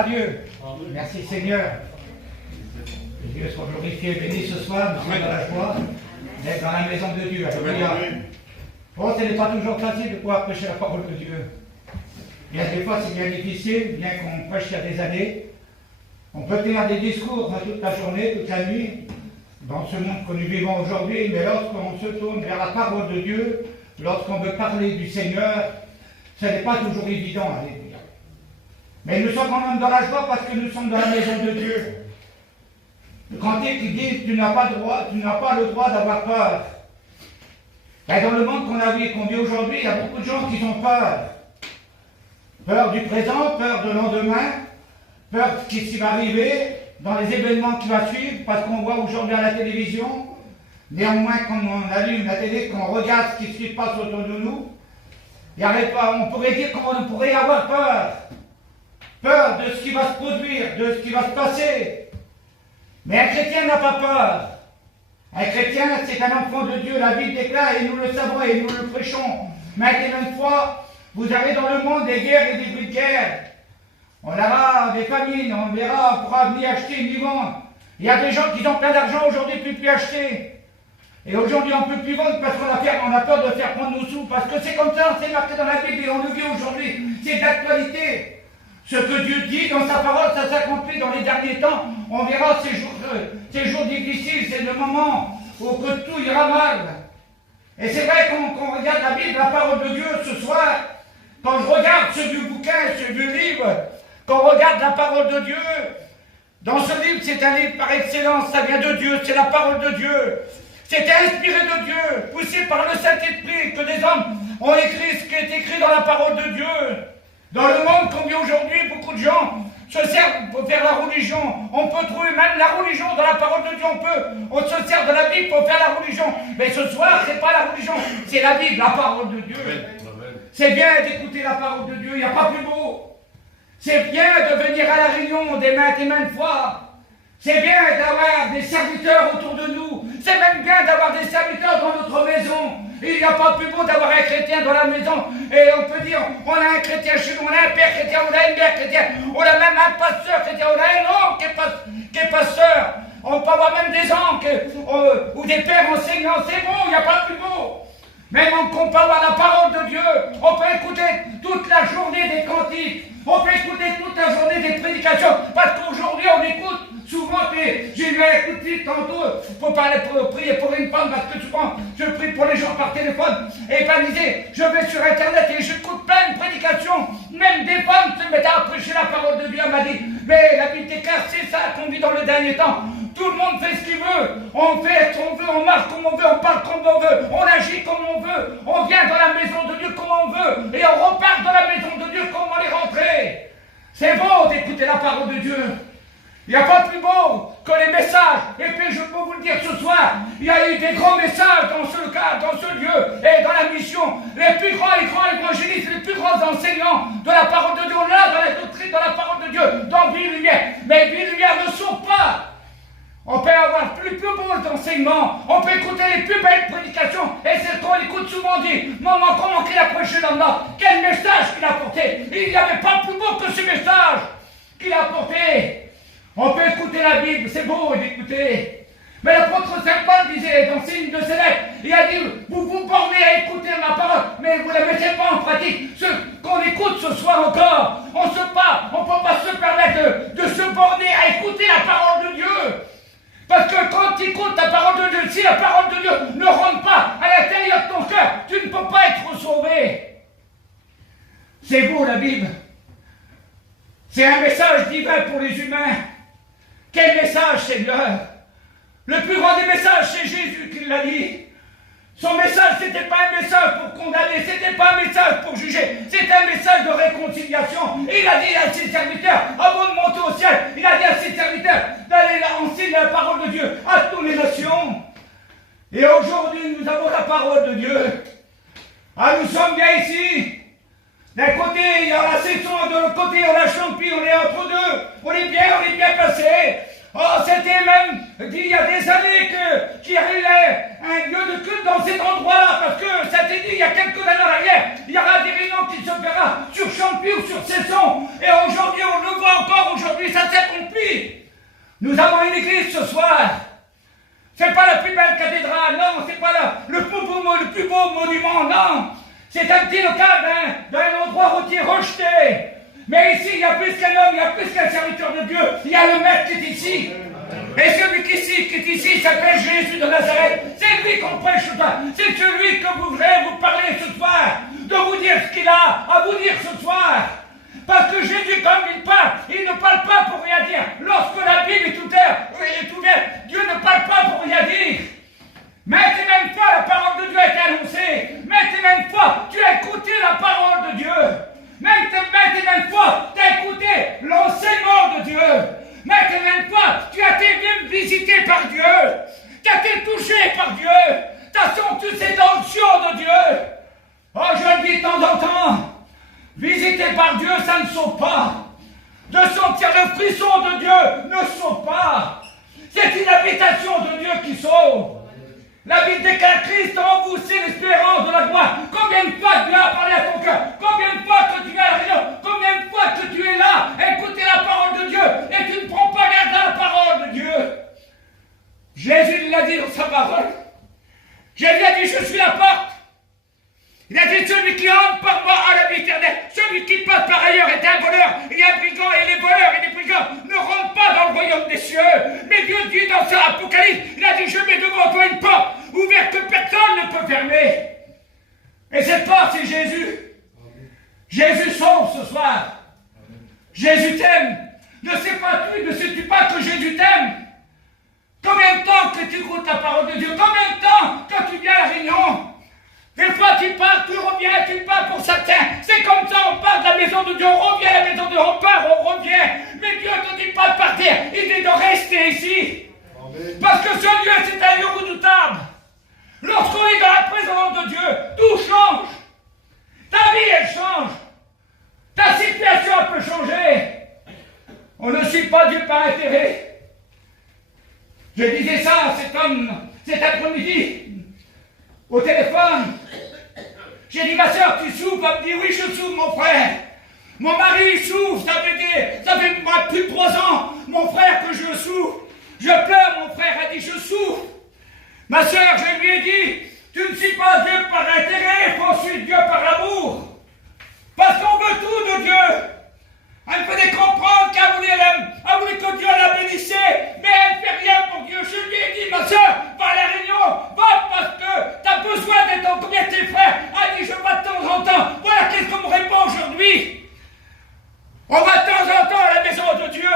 à Dieu. Merci Seigneur. Que Dieu soit glorifié et béni ce soir. Nous sommes dans la joie d'être dans la maison de Dieu. Alléluia. Oh, ce n'est pas toujours facile de pouvoir prêcher la parole de Dieu. Bien des fois, c'est bien difficile, bien qu'on prêche il y a des années. On peut tenir des discours toute la journée, toute la nuit, dans ce monde que nous vivons aujourd'hui, mais lorsqu'on se tourne vers la parole de Dieu, lorsqu'on veut parler du Seigneur, ce n'est pas toujours évident, alléluia. Mais nous sommes quand même dans la joie parce que nous sommes dans la maison de Dieu. Le cantique qui dit, tu n'as pas le droit d'avoir peur. Et dans le monde qu'on vit aujourd'hui, il y a beaucoup de gens qui ont peur. Peur du présent, peur de lendemain, peur de ce qui va arriver, dans les événements qui vont suivre, parce qu'on voit aujourd'hui à la télévision, néanmoins quand on allume la télé, quand on regarde ce qui se passe autour de nous, on pourrait dire qu'on pourrait avoir peur. Peur de ce qui va se produire, de ce qui va se passer. Mais un chrétien n'a pas peur. Un chrétien, c'est un enfant de Dieu, la Bible déclare, et nous le savons, et nous le prêchons. Maintes et maintes fois, vous avez dans le monde des guerres et des bruits de guerre. On aura des famines, on verra, on pourra ni acheter ni vendre. Il y a des gens qui ont plein d'argent aujourd'hui, ne peuvent plus acheter. Et aujourd'hui, on ne peut plus vendre parce qu'on a peur de faire prendre nos sous. Parce que c'est comme ça, c'est marqué dans la Bible et on le vit aujourd'hui. C'est d'actualité. Ce que Dieu dit dans sa parole, ça s'accomplit dans les derniers temps. On verra ces jours difficiles, c'est le moment où que tout ira mal. Et c'est vrai qu'on regarde la Bible, la parole de Dieu ce soir, quand je regarde ce vieux bouquin, ce vieux livre, quand on regarde la parole de Dieu, dans ce livre, c'est un livre par excellence, ça vient de Dieu, c'est la parole de Dieu. C'était inspiré de Dieu, poussé par le Saint-Esprit, que des hommes ont écrit ce qui est écrit dans la parole de Dieu. Dans le monde qu'on vit aujourd'hui, beaucoup de gens se servent pour faire la religion. On peut trouver même la religion dans la parole de Dieu. On se sert de la Bible pour faire la religion. Mais ce soir, c'est pas la religion, c'est la Bible, la parole de Dieu. C'est bien d'écouter la parole de Dieu, il n'y a pas plus beau. C'est bien de venir à la réunion des maintes et maintes fois. C'est bien d'avoir des serviteurs autour de nous. C'est même bien d'avoir des serviteurs dans notre maison. Il n'y a pas plus beau d'avoir un chrétien dans la maison. Et on peut dire, on a un chrétien chez nous, on a un père chrétien, on a une mère chrétienne, on a même un pasteur chrétien, on a un oncle qui est pasteur. On peut avoir même des oncles ou des pères enseignants. C'est bon, il n'y a pas plus beau. Même on peut avoir la parole de Dieu. On peut écouter toute la journée des cantiques. On peut écouter toute la journée des prédications. Parce qu'aujourd'hui, on écoute souvent, j'ai eu un coup de fil tantôt pour prier pour une femme, parce que souvent, je prie pour les gens par téléphone. Et elle disait, je vais sur Internet et j'écoute plein de prédications. Même des femmes se mettent à prêcher la parole de Dieu. Elle m'a dit, mais la Bible déclare, c'est ça qu'on vit dans le dernier temps. Tout le monde fait ce qu'il veut. On fait ce qu'on veut, on marche comme on veut, on parle comme on veut, on agit comme on veut, on vient dans la maison de Dieu comme on veut, et on repart dans la maison de Dieu comme on est rentré. C'est beau d'écouter la parole de Dieu. Il n'y a pas plus beau que les messages. Et puis je peux vous le dire ce soir, il y a eu des grands messages dans ce cas, dans ce lieu et dans la mission. Les plus grands évangélistes, les plus grands enseignants de la parole de Dieu, là, dans la doctrine, dans la parole de Dieu, dans Vie et Lumière. Mais Vie et Lumière ne sauve pas. On peut avoir plus beaux enseignements, on peut écouter les plus belles prédications, et c'est ce qu'on écoute souvent dit, maman, comment qu'il a prêché dans le Nord, quel message qu'il a apporté. Il n'y avait pas plus beau que ce message qu'il a apporté. On peut écouter la Bible, c'est beau d'écouter. Mais l'apôtre Saint Paul disait dans une de ses lettres, il a dit, vous vous bornez à écouter ma parole, mais vous ne la mettez pas en pratique. Ce qu'on écoute ce soir encore, on ne peut pas se permettre de se borner à écouter la parole de Dieu. Parce que quand tu écoutes la parole de Dieu, si la parole de Dieu ne rentre pas à l'intérieur de ton cœur, tu ne peux pas être sauvé. C'est beau la Bible. C'est un message divin pour les humains. Quel message, Seigneur? Le plus grand des messages, c'est Jésus qui l'a dit. Son message, ce n'était pas un message pour condamner, ce n'était pas un message pour juger, c'était un message de réconciliation. Il a dit à ses serviteurs, avant de monter au ciel, il a dit à ses serviteurs d'aller enseigner la parole de Dieu à toutes les nations. Et aujourd'hui, nous avons la parole de Dieu. Ah, nous sommes bien ici. D'un côté, il y a la Cesson, de l'autre côté, on a Champy, on est entre deux. On est bien placés. Oh, c'était même dit il y a des années qu'il y avait un lieu de culte dans cet endroit-là, parce que ça a été dit il y a quelques années en arrière, il y aura des réunions qui se fera sur Champy ou sur Cesson. Et aujourd'hui, on le voit encore Nous avons une église ce soir. C'est pas la plus belle cathédrale, non, c'est pas le plus beau monument, non. C'est un petit local d'un endroit routier rejeté. Mais ici, il y a plus qu'un homme, il y a plus qu'un serviteur de Dieu. Il y a le Maître qui est ici. Et celui qui est ici s'appelle Jésus de Nazareth. C'est lui qu'on prêche ce soir. C'est celui que vous voulez vous parler ce soir. De vous dire ce qu'il a à vous dire ce soir. Parce que Jésus, comme il parle, il ne parle pas pour rien dire. Lorsque la Bible est ouverte, Dieu ne parle pas pour rien dire. Maintes et maintes fois, la parole de Dieu a été annoncée. Maintes et maintes fois, tu as écouté la parole de Dieu. Maintes et maintes fois, tu as écouté l'enseignement de Dieu. Maintes et maintes fois, tu as été même visité par Dieu. Tu as été touché par Dieu. Tu as senti cette onction de Dieu. Oh, je le dis de temps en temps. Visité par Dieu, ça ne sauve pas. De sentir le frisson de Dieu ne sauve pas. C'est une habitation de Dieu qui sauve. La Bible déclare Christ en vous, c'est l'espérance de la gloire. Combien de fois Dieu a parlé à ton cœur? Combien de fois que tu es à la réunion? Combien de fois que tu es là, écouter la parole de Dieu et tu ne prends pas garde à la parole de Dieu? Jésus l'a dit dans sa parole. Jésus a dit, je suis la porte. Il a dit, celui qui entre par moi à la vie éternelle, celui qui passe par ailleurs est un voleur, il y a un brigand, et les voleurs et les brigands ne rentrent pas dans le royaume des cieux. Mais Dieu dit dans son Apocalypse, il a dit, je mets devant toi une porte ouverte que personne ne peut fermer. Et cette porte, c'est Jésus. Jésus sauve ce soir. Jésus t'aime. Ne sais-tu pas que Jésus t'aime? Combien de temps que tu écoutes la parole de Dieu? Combien de temps que tu viens à la réunion? Des fois tu pars, tu reviens, tu pars pour certains. C'est comme ça, on part de la maison de Dieu, on revient à la maison de Dieu, on part, on revient. Mais Dieu ne te dit pas de partir, il dit de rester ici. Amen. Parce que ce lieu, c'est un lieu redoutable. Lorsqu'on est dans la présence de Dieu, tout change. Ta vie, elle change. Ta situation, elle peut changer. On ne suit pas Dieu par intérêt. Je disais ça à cet homme, cet après-midi, au téléphone. J'ai dit, ma soeur, tu souffres? Elle me dit, oui, je souffre, mon frère. Mon mari souffre, ça fait moi, plus de 3 ans, mon frère, que je souffre. Je pleure, mon frère a dit, je souffre. Ma soeur, je lui ai dit, tu ne suis pas Dieu par intérêt, il faut suivre Dieu par l'amour. Parce qu'on veut tout de Dieu. Elle me faisait comprendre qu'elle voulait que Dieu la bénissait, mais elle ne fait rien pour Dieu. Je lui ai dit, ma soeur, va à la réunion, va parce que tu as besoin d'être en combien de tes frères. Elle dit, je vais de temps en temps. Voilà qu'est-ce qu'on me répond aujourd'hui. On va de temps en temps à la maison de Dieu.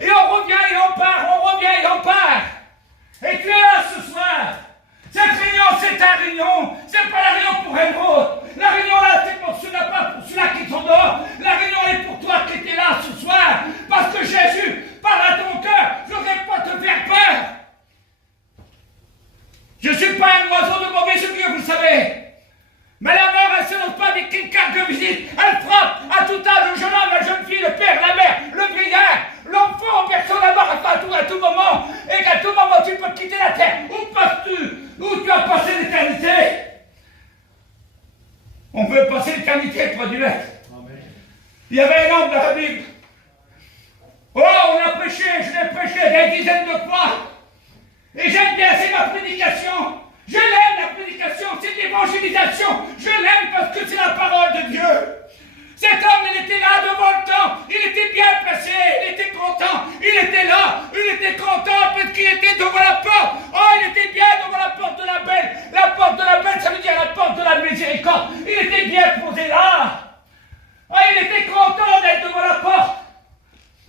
Et on revient et on part, on revient et on part. Et tu es là ce soir. Cette réunion, c'est ta réunion. C'est pas la réunion pour un autre. La réunion là, c'est pour ceux-là, pas pour ceux-là qui sont dehors. La réunion est pour toi qui étais là ce soir. Parce que Jésus parle à ton cœur. Je ne vais pas te faire peur. Je ne suis pas un oiseau de mauvais augure, vous le savez. Mais la mort, elle ne se donne pas avec une carte de visite. Elle frappe à tout âge, le jeune homme, la jeune fille, le père, la mère, le vieillard, l'enfant, personne la mort à tout moment. Et qu'à tout moment, tu peux quitter la terre. Où tu as passé l'éternité? On veut passer l'éternité près du Maître. Il y avait un homme dans la Bible. Oh, on a prêché, je l'ai prêché des dizaines de fois. Et j'aime bien, c'est ma prédication. Je l'aime, la prédication, c'est l'évangélisation. Je l'aime parce que c'est la parole de Dieu. Cet homme, il était là devant le temps. Il était bien placé, il était content. Il était là, il était content parce qu'il était devant la porte. Oh, il était bien devant la porte de la belle. La porte de la belle, ça veut dire la porte de la miséricorde. Il était bien posé là. Oh, il était content d'être devant la porte.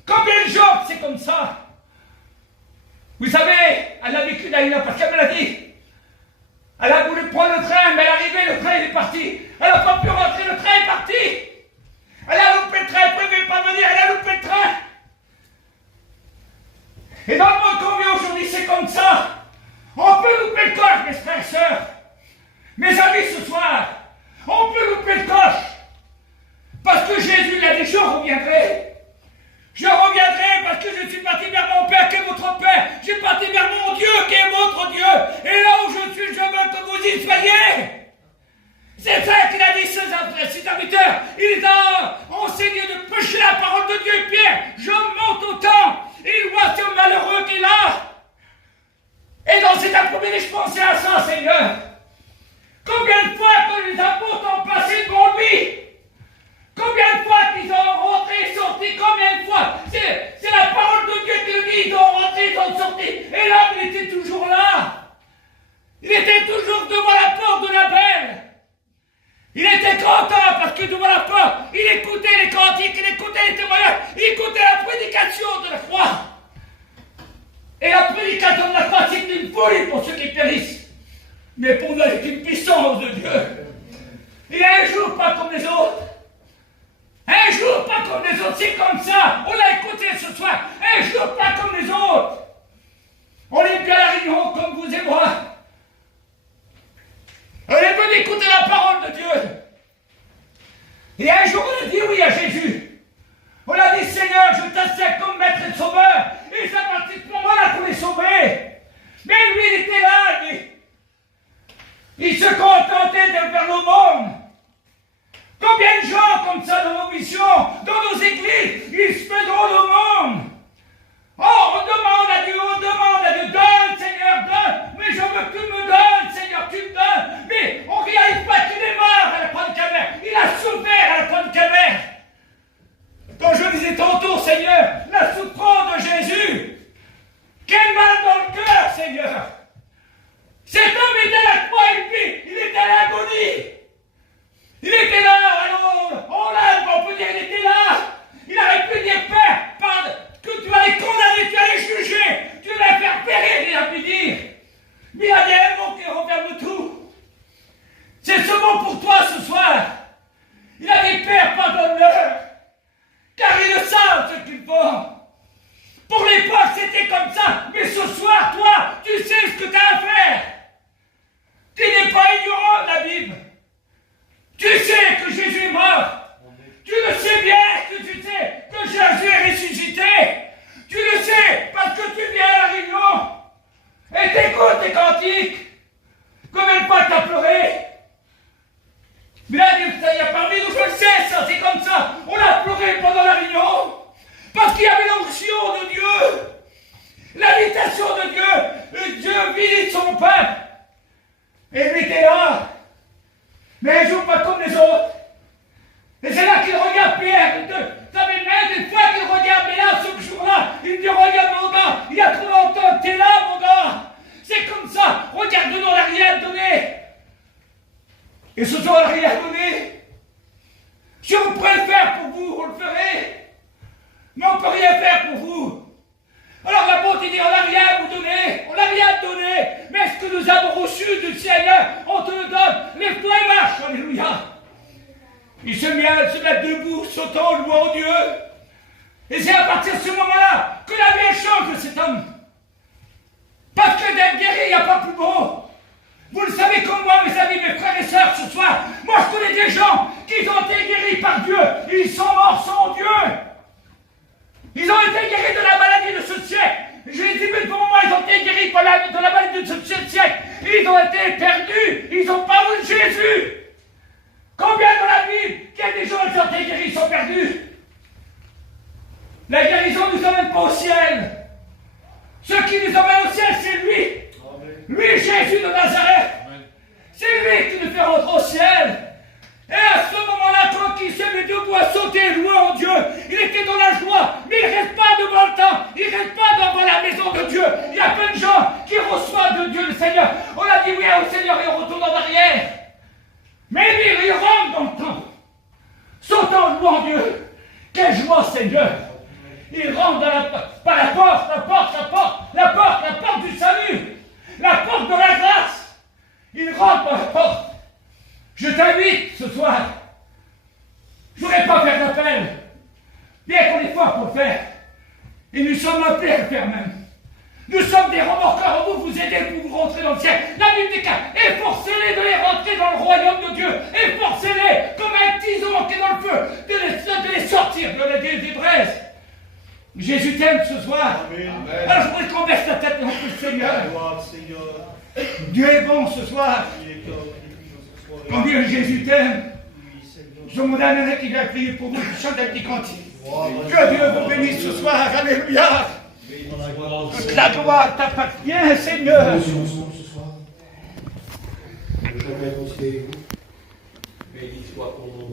Combien de gens, c'est comme ça? Vous savez, elle a vécu d'ailleurs parce qu'elle me l'a dit. Elle a voulu prendre le train, mais elle est arrivée, le train il est parti. Elle n'a pas pu rentrer, le train est parti. Elle a loupé le train, elle ne pouvait pas venir, elle a loupé le train. Et dans le monde qu'on vit aujourd'hui, c'est comme ça. On peut louper le coche, mes frères et sœurs. Mes amis, ce soir, on peut louper le coche. Parce que Jésus l'a dit, je reviendrai. Je reviendrai parce que je suis parti vers mon Père qui est votre Père. Je suis parti vers mon Dieu qui est votre Dieu. Et là où je suis, je veux que vous y soyez. C'est ça qu'il a dit, ses serviteurs. Il a enseigné de prêcher la parole de Dieu. Pierre, je monte au temple. Il voit ce cet après-midi, je pensais à ça, Seigneur. Combien de fois que les apôtres ont passé devant lui? Combien de fois qu'ils ont rentré, sorti? Combien de fois? C'est la parole de Dieu qui le dit. Ils ont rentré, ils ont sorti. Et l'homme, il était toujours là. Il était toujours devant la porte de la belle. Il était content parce que devant la porte, il écoutait les cantiques, il écoutait les témoignages, il écoutait la prédication de la croix. Et la prédication de la croix, c'est une folie pour ceux qui périssent. Mais pour nous, c'est une puissance de Dieu. Il y a un jour pas comme les autres. Un jour pas comme les autres, c'est comme ça. On l'a écouté ce soir. Un jour pas comme les autres. On est bien à la réunion comme vous et moi. On est venu écouter la parole de Dieu. Et un jour, on a dit oui à Jésus. On a dit, Seigneur, je t'accepte comme maître et sauveur. Et ça partit pour moi là pour les sauver. Mais lui, il était là, lui. Il se contentait de faire le monde. Combien de gens comme ça dans nos missions, dans nos églises, ils se font le monde. Oh, on demande à Dieu, donne, Seigneur, donne. Mais je veux que tu me donnes, Seigneur, tu me donnes. Mais on ne réalise pas qu'il est mort à la croix de Calvaire. Il a souffert à la croix de Calvaire. Quand je disais tantôt, Seigneur, la souffrance de Jésus, quel mal dans le cœur, Seigneur. Cet homme était à la croix et puis il était à l'agonie. Il était là, alors, on peut dire il était là. Il aurait pu dire, Père, que tu allais condamner, tu allais juger, tu allais faire périr, il a pu dire. Mais il y a des mots qui referment tout. C'est ce mot pour toi ce soir. Il a dit, Père, pardonne-leur, car ils ne savent ce qu'ils font. Pour l'époque, c'était comme ça, mais ce soir, toi, tu sais ce que tu as à faire. Tu n'es pas ignorant de la Bible. Tu sais que Jésus est mort. Tu le sais bien que tu sais que Jésus est ressuscité. Tu le sais parce que tu viens à la réunion et t'écoutes tes cantiques. Combien de fois tu as pleuré? Mais là, il y a parmi nous, je le sais, ça, c'est comme ça. On a pleuré pendant la réunion parce qu'il y avait l'onction de Dieu, l'invitation de Dieu. Dieu visite son peuple. Et lui était là. Mais un jour pas comme les autres. Et c'est là qu'il regarde Pierre. Ça fait même des fois qu'il regarde, mais là, ce jour-là, il dit, regarde mon gars, il y a trop longtemps que t'es là, mon gars. C'est comme ça, regarde-nous, on n'a rien donné. Et ce soir, on n'a rien donné. Si on pourrait le faire pour vous, on le ferait. Mais on ne peut rien faire pour vous. Alors l'apôtre, il dit, on n'a rien à vous donner, on n'a rien à te donner, mais ce que nous avons reçu du Seigneur, on te le donne. Lève-toi et marche, alléluia. Il se met à se mettre debout, sautant, louant Dieu. Et c'est à partir de ce moment-là que la vie change de cet homme. Parce que d'être guéri, il n'y a pas plus beau. Vous le savez comme moi, mes amis, mes frères et sœurs, ce soir, moi je connais des gens qui ont été guéris par Dieu, ils sont morts sans Dieu. Ils ont été guéris de la maladie de ce siècle. Je les ai vus devant moi, ils ont été guéris de la maladie de ce siècle. Ils ont été perdus, ils n'ont pas vu Jésus. Combien dans la Bible, qu'il y a des gens qui ont été guéris, ils sont perdus? La guérison ne nous emmène pas au ciel. Ce qui nous emmène au ciel, c'est lui. Lui, Jésus de Nazareth. C'est lui qui nous fait rentrer au ciel. Et à ce moment-là, quand il se met debout à sauter, louant Dieu, il était dans la joie, mais il ne reste pas devant le temps, il ne reste pas devant la maison de Dieu. Il y a plein de gens qui reçoivent de Dieu le Seigneur. On a dit oui au Seigneur et on retourne en arrière. Mais lui, il rentre dans le temps, sautant, louant Dieu. Quelle joie, Seigneur! Il rentre par la porte du salut, la porte de la grâce. Il rentre par la porte. Je t'invite ce soir. Je ne voudrais pas faire d'appel. Bien qu'on est fort pour le faire. Et nous sommes appelés à le faire même. Nous sommes des remorqueurs, on vous aider pour vous rentrer dans le ciel. La Bible dit efforcez-les de les rentrer dans le royaume de Dieu. Efforcez-les comme un tison qui est dans le feu, de les sortir des braises. Jésus t'aime ce soir. Amen. Alors je voudrais qu'on baisse la tête devant le Seigneur. Dieu est bon ce soir. Combien Jésus t'aime. Je me donnerai qui vient prier pour vous. Je chante un petit cantique. Que Dieu vous bénisse ce soir. Alléluia. Toute la gloire t'appartient, Seigneur. Ce soir. Je vais continuer. Béni soit ton nom.